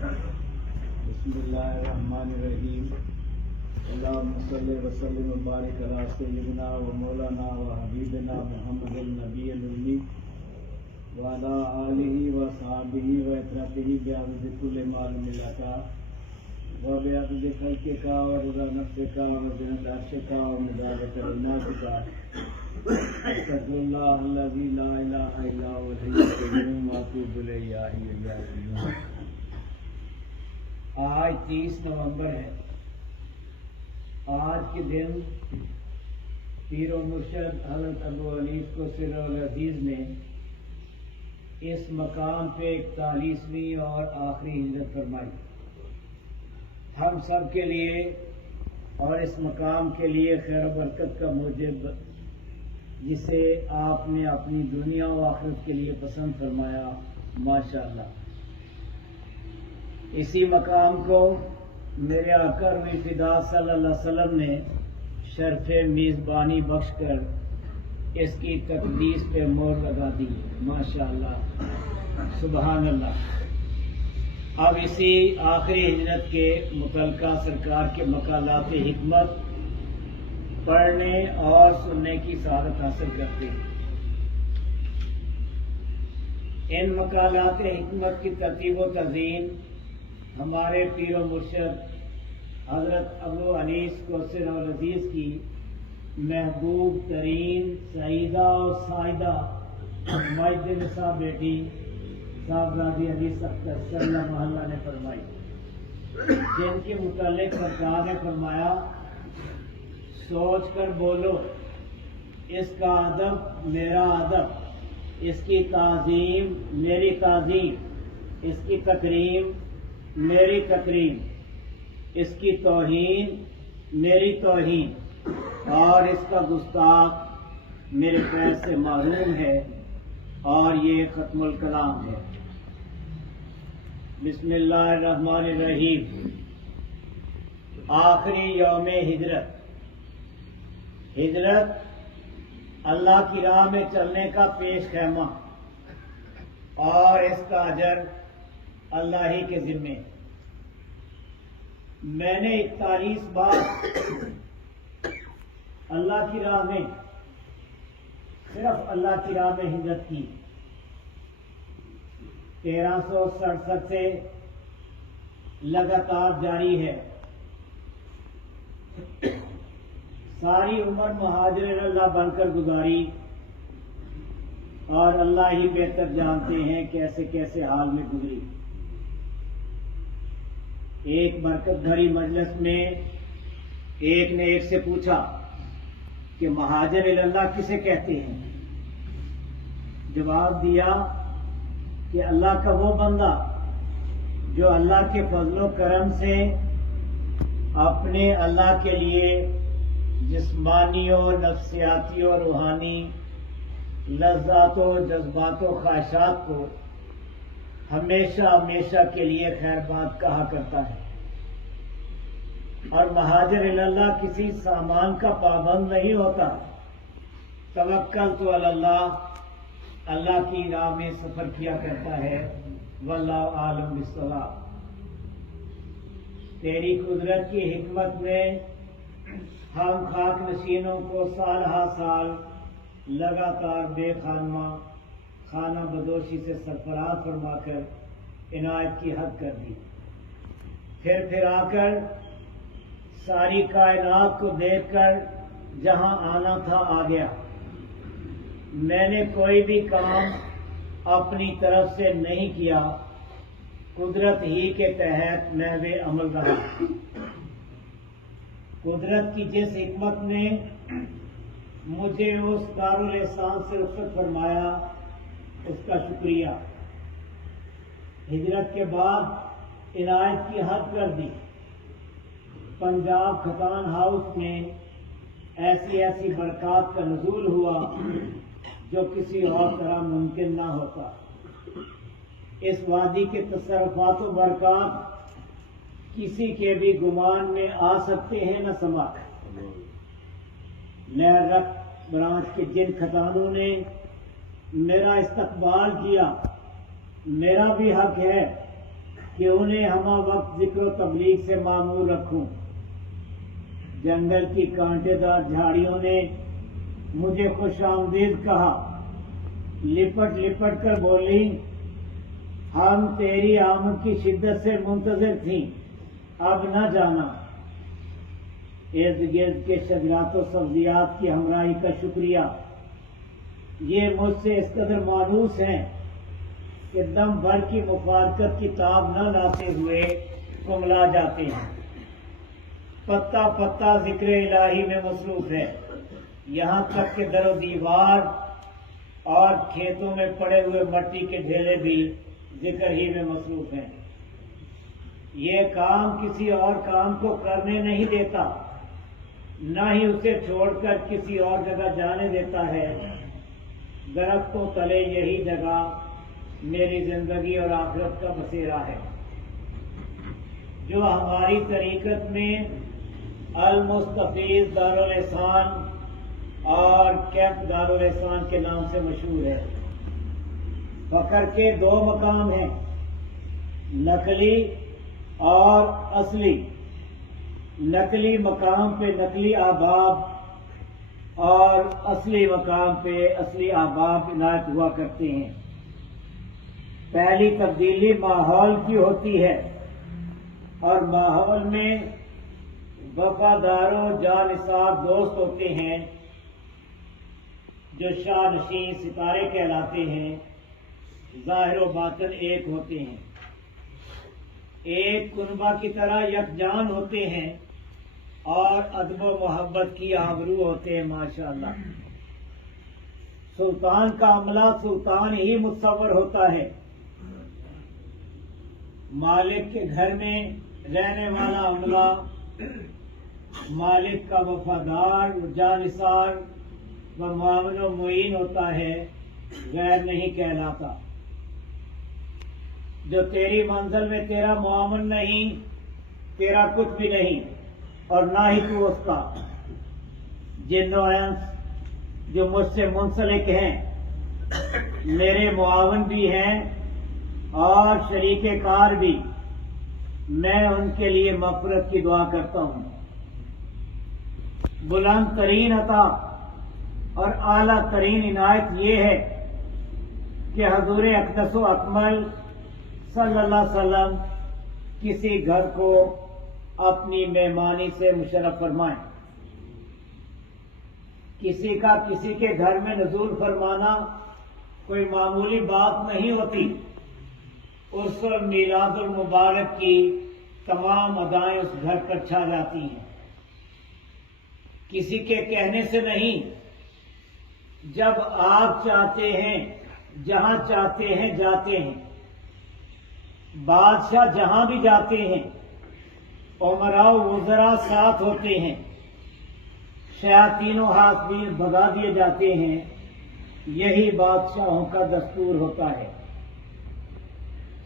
بسم اللہ الرحمن الرحیم اللہم صلی وسلم وبارک علی سیدنا و مولانا و حبیبنا محمد النبی الامی وعلی آلہ و صحابہ و اطرافہ بعدد کل معلوم لکا و بعدد خلقک و رضا نفسک و زنت عرشک و مداد کائناتک استغفر اللہ الذی لا الہ الا هو الحی القیوم واتوب الیہ یا حی یا قیوم۔ آج 30 نومبر ہے۔ آج کے دن پیر و مرشد حضرت ابو انیس کو سر العزیز نے اس مقام پہ 41ویں اور آخری ہجرت فرمائی۔ ہم سب کے لیے اور اس مقام کے لیے خیر و برکت کا موجب جسے آپ نے اپنی دنیا و آخرت کے لیے پسند فرمایا، ماشاءاللہ۔ اسی مقام کو میرے آقا روح فدا صلی اللہ علیہ وسلم نے شرف میزبانی بخش کر اس کی تقدیس پہ مہر لگا دی، ماشاءاللہ، سبحان اللہ۔ اب اسی آخری ہجرت کے متعلقہ سرکار کے مقالات حکمت پڑھنے اور سننے کی سعادت حاصل کرتے ہیں۔ ان مقالات حکمت کی ترتیب و تنظیم ہمارے پیر و مرشد حضرت ابو انیس کو سر العزیز کی محبوب ترین سعیدہ اور سائدہ مجد نساء بیٹی صاحبزادی حدیث اختر صلی اللہ محلہ نے فرمائی، جن کے متعلق سرکار نے فرمایا، سوچ کر بولو، اس کا ادب میرا ادب، اس کی تعظیم میری تعظیم، اس کی تکریم میری تکریم، اس کی توہین میری توہین، اور اس کا گستاخ میرے فیض سے محروم ہے، اور یہ ختم الکلام ہے۔ بسم اللہ الرحمن الرحیم۔ آخری یوم ہجرت۔ ہجرت اللہ کی راہ میں چلنے کا پیش خیمہ اور اس کا اجر اللہ ہی کے ذمے۔ میں نے 41 بار اللہ کی راہ میں، صرف اللہ کی راہ میں ہجرت کی۔ 1367 سے لگاتار جاری ہے۔ ساری عمر مہاجر اللہ بن کر گزاری، اور اللہ ہی بہتر جانتے ہیں کیسے کیسے حال میں گزری۔ ایک برکت بھری مجلس میں ایک نے ایک سے پوچھا کہ مہاجر اللہ کسے کہتے ہیں؟ جواب دیا کہ اللہ کا وہ بندہ جو اللہ کے فضل و کرم سے اپنے اللہ کے لیے جسمانی و نفسیاتی و روحانی لذات و جذبات و خواہشات کو ہمیشہ ہمیشہ کے لیے خیر بات کہا کرتا ہے، اور مہاجر اللہ کسی سامان کا پابند نہیں ہوتا۔ توکلت علی اللہ، اللہ کی راہ میں سفر کیا کرتا ہے، واللہ عالم بالصواب۔ تیری قدرت کی حکمت میں ہم خاک نشینوں کو سال ہا سال لگاتار بے خانمہ خانہ بدوشی سے سرفراز فرما کر عنایت کی حد کر دی۔ پھر آ کر ساری کائنات کو دیکھ کر جہاں آنا تھا آ گیا۔ میں نے کوئی بھی کام اپنی طرف سے نہیں کیا، قدرت ہی کے تحت محض عمل رہا۔ قدرت کی جس حکمت نے مجھے اس دارالحسان سے رخصت فرمایا، اس کا شکریہ۔ ہجرت کے بعد عنایت کی حد کر دی۔ پنجاب کھتان ہاؤس میں ایسی ایسی برکات کا نزول ہوا جو کسی اور طرح ممکن نہ ہوتا۔ اس وادی کے تصرفات و برکات کسی کے بھی گمان میں آ سکتے ہیں نہ سما۔ لہر رخ برانچ کے جن کھتانوں نے میرا استقبال کیا، میرا بھی حق ہے کہ انہیں ہمہ وقت ذکر و تبلیغ سے معمور رکھوں۔ جنگل کی کانٹے دار جھاڑیوں نے مجھے خوش آمدید کہا، لپٹ لپٹ کر بولی، ہم تیری آمد کی شدت سے منتظر تھیں، اب نہ جانا۔ ارد گرد کے شجرات و سبزیات کی ہمراہی کا شکریہ، یہ مجھ سے اس قدر مانوس ہیں کہ دم بھر کی مفارقت کی تاب نہ لاتے ہوئے کملا جاتے ہیں۔ پتا پتا ذکر الہی میں مصروف ہے، یہاں تک کہ در و دیوار اور کھیتوں میں پڑے ہوئے مٹی کے ڈھیلے بھی ذکر ہی میں مصروف ہیں۔ یہ کام کسی اور کام کو کرنے نہیں دیتا، نہ ہی اسے چھوڑ کر کسی اور جگہ جانے دیتا ہے۔ درختوں تلے یہی جگہ میری زندگی اور آخرت کا بسیرا ہے۔ جو ہماری طریقت میں المستفیض دارالحسان اور کیمپ دارالحسان کے نام سے مشہور ہے۔ فخر کے دو مقام ہیں، نقلی اور اصلی۔ نقلی مقام پہ نقلی احباب اور اصلی مقام پہ اصلی احباب عنایت ہوا کرتے ہیں۔ پہلی تبدیلی ماحول کی ہوتی ہے، اور ماحول میں وفادار و جانثار دوست ہوتے ہیں جو شاہ نشین ستارے کہلاتے ہیں، ظاہر و باطن ایک ہوتے ہیں، ایک کنبہ کی طرح یکجان ہوتے ہیں اور ادب و محبت کی آبرو ہوتے ہیں۔ ماشاءاللہ، سلطان کا عملہ سلطان ہی متصور ہوتا ہے۔ مالک کے گھر میں رہنے والا عملہ مالک کا وفادار جانثار و معاون و معین ہوتا ہے، غیر نہیں کہلاتا۔ جو تیری منزل میں تیرا معاون نہیں، تیرا کچھ بھی نہیں، اور نہ ہی تو اس کا۔ جن و انس جو مجھ سے منسلک ہیں، میرے معاون بھی ہیں اور شریک کار بھی، میں ان کے لیے مغفرت کی دعا کرتا ہوں۔ بلند ترین عطا اور اعلیٰ ترین عنایت یہ ہے کہ حضور اقدس و اکمل صلی اللہ علیہ وسلم کسی گھر کو اپنی مہمانی سے مشرف فرمائیں۔ کسی کا کسی کے گھر میں نزول فرمانا کوئی معمولی بات نہیں ہوتی۔ عرس میلاد المبارک کی تمام ادائیں اس گھر پر چھا جاتی ہیں، کسی کے کہنے سے نہیں۔ جب آپ چاہتے ہیں جہاں چاہتے ہیں جاتے ہیں، بادشاہ جہاں بھی جاتے ہیں، امراء وزراء ساتھ ہوتے ہیں، شیاطین و حاسدین بھگا دیے جاتے ہیں۔ یہی بادشاہوں کا دستور ہوتا ہے۔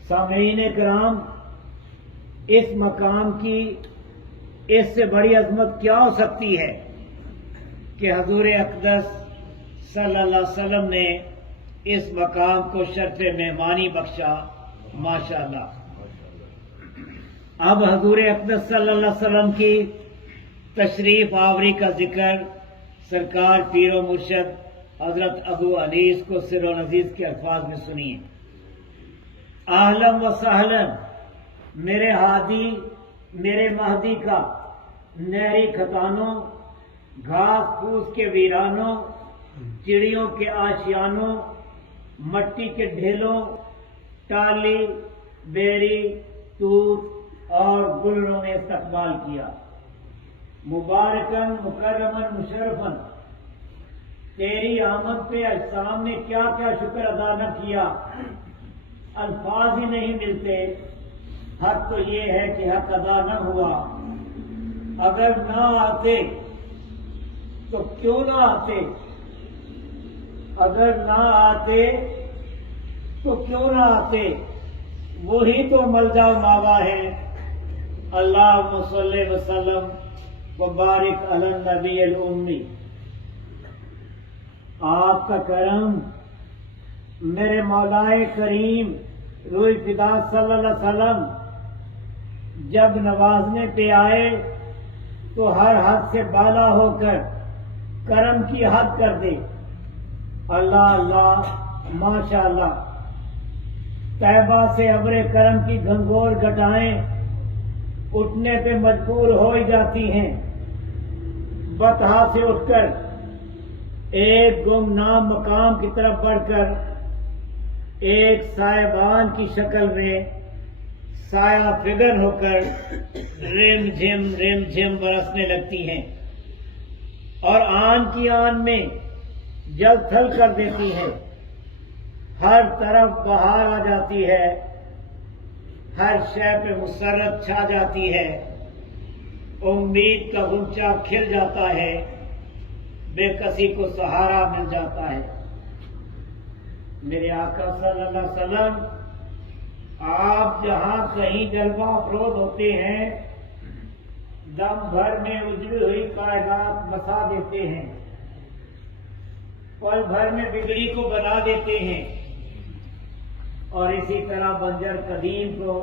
سامعین کرام، اس مقام کی اس سے بڑی عظمت کیا ہو سکتی ہے کہ حضور اقدس صلی اللہ علیہ وسلم نے اس مقام کو شرف مہمانی بخشا۔ ماشاءاللہ۔ اب حضور اقدس صلی اللہ علیہ وسلم کی تشریف آوری کا ذکر سرکار پیر و مرشد حضرت ابو انیس کو سر و نذیذ کے الفاظ میں سنیے۔ اہلاً و سہلاً میرے ہادی میرے مہدی کا، نہری کھتانوں، گھاس پھوس کے ویرانوں، چڑیوں کے آشیانوں، مٹی کے ڈھیلوں، ٹالی، بیری، توت اور گلروں نے استقبال کیا۔ مبارکن مکرمن مشرفن، تیری آمد پہ اجسام نے کیا کیا شکر ادا نہ کیا، الفاظ ہی نہیں ملتے۔ حق تو یہ ہے کہ حق ادا نہ ہوا۔ اگر نہ آتے تو کیوں نہ آتے، اگر نہ آتے تو کیوں نہ آتے، وہی تو ملجا و ماوا ہے۔ اللہم صلی وسلم وبارک علی النبی الامی۔ آپ کا کرم میرے مولائے کریم روح فدا صلی اللہ علیہ وسلم جب نوازنے پہ آئے تو ہر حد سے بالا ہو کر کرم کی حد کر دے. اللہ اللہ ماشاء اللہ. طیبہ سے ابر کرم کی گھنگور گٹائیں اٹھنے پہ مجبور ہو ہی جاتی ہیں. بطحا سے اٹھ کر ایک گمنام مقام کی طرف بڑھ کر ایک سائبان کی شکل میں سایہ فگن ہو کر رم جھم برسنے لگتی ہیں اور آن کی آن میں جل تھل کر دیتی ہیں. ہر طرف بہار آ جاتی ہے، ہر شے پہ مسرت چھا جاتی ہے، امید کا غنچہ کھل جاتا ہے، بے کسی کو سہارا مل جاتا ہے. میرے آقا صلی اللہ علیہ وسلم آپ جہاں کہیں جلوہ افروز ہوتے ہیں دم بھر میں اجڑی ہوئی کائنات بسا دیتے ہیں، پل بھر میں بگڑی کو بنا دیتے ہیں، اور اسی طرح بنجر قدیم کو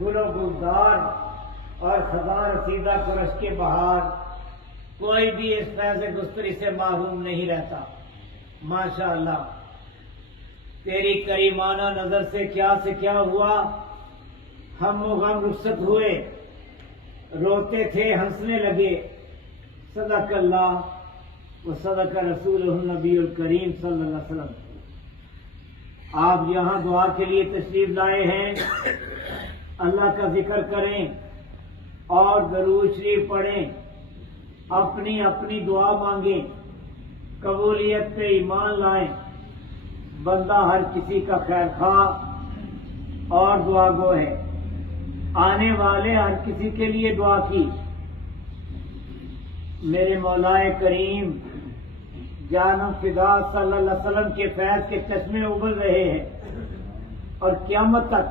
گل و گلزار اور خزاں رسیدہ کو رشک بہار. کوئی بھی اس فیض گستری سے محروم نہیں رہتا. ماشاء اللہ تیری کریمانہ نظر سے کیا ہوا. ہم و غم رخصت ہوئے، روتے تھے ہنسنے لگے. صدق اللہ و صدق رسول النبی الکریم صلی اللہ علیہ وسلم. آپ یہاں دعا کے لیے تشریف لائے ہیں. اللہ کا ذکر کریں اور درود شریف پڑھیں، اپنی اپنی دعا مانگیں، قبولیت پہ ایمان لائیں. بندہ ہر کسی کا خیر خواہ اور دعا گو ہے. آنے والے ہر کسی کے لیے دعا کی. میرے مولائے کریم جانم فدا صلی اللہ علیہ وسلم کے فیض کے چشمے ابل رہے ہیں اور قیامت تک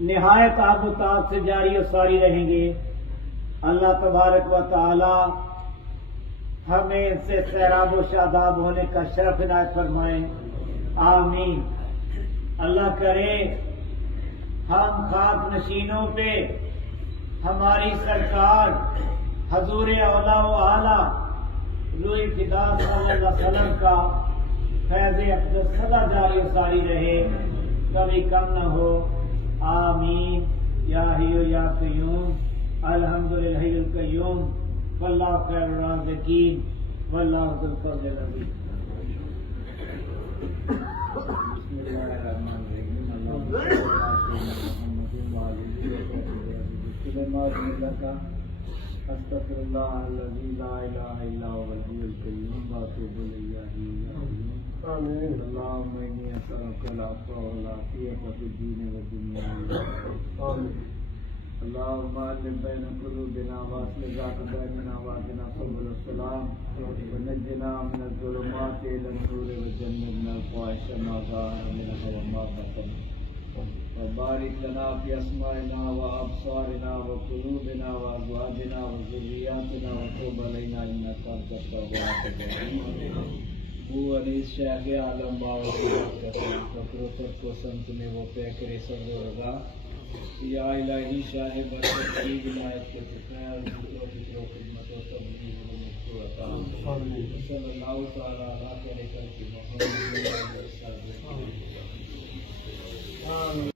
نہایت آب و تاب سے جاری و ساری رہیں گے. اللہ تبارک و تعالی ہمیں ان سے سیراب و شاداب ہونے کا شرف عنایت فرمائیں. آمین. اللہ کرے ہم خاک نشینوں پہ ہماری سرکار حضور اولا و اعلی روح فدا صلی اللہ علیہ وسلم کا فیض اقدس سدا جاری و ساری رہے، کبھی کم نہ ہو. آمین. یا حی یا قیوم الحمدللہ القیوم واللہ خیر الرازقین واللہ ذو الفضل العظیم. بسم اللہ الرحمن الرحیم. استغفر اللہ الذی لا الہ الا هو الحی القیوم واتوب الیہ. آمین. اللہم انی اسألک العفو والعافیۃ فی الدین والدنیا. آمین. اللہم الف بین قلوبنا واصلح ذات بیننا واهدنا سبل السلام ونجنا من الظلمات الى النور وجنبنا الفواحش ما ظهر منها وما بطن وبارك لنا في اسمائنا وابصارنا وقلوبنا وازواجنا وذرياتنا وتوب علينا انك انت التواب الرحيم. وہ انیس شیخ عالم باوقت کو سمت میں وہ پیکر صبر و رضا. یا الہی شاہ برکت کی عنایت کے خیر فکر و خدمت و تبلیغ و مفت عطا. صلی اللہ تعالی علیہ وسلم.